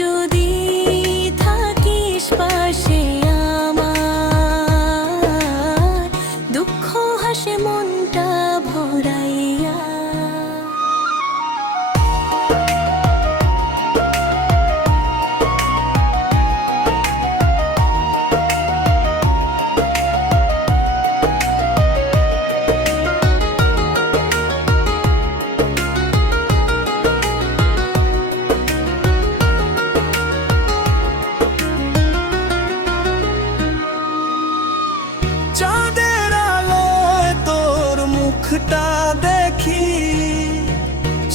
যদি থাকিস পাশে আমার, দুঃখ হাসে মনটা ভরাইয়া। চাঁদের আলোয় তোর মুখটা দেখি,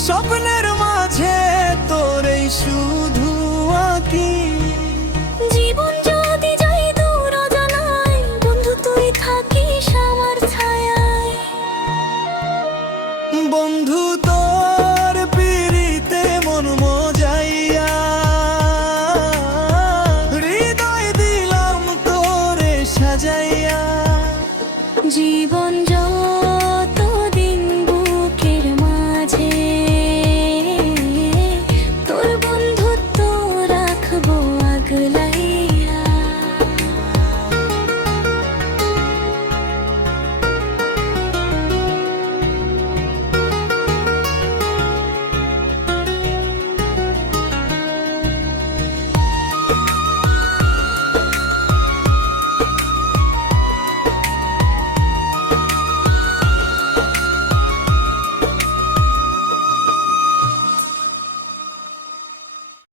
স্বপ্নের মাঝে তোর এই শুধু আঁকি। জীবন যদি যাই দূর অজানায়, বন্ধু তুই থাকিস আমার ছায়ায়। বন্ধু তোর পিরিতে মন মজাইয়া, হৃদয় দিলাম তোরে সাজাইয়া। জীবন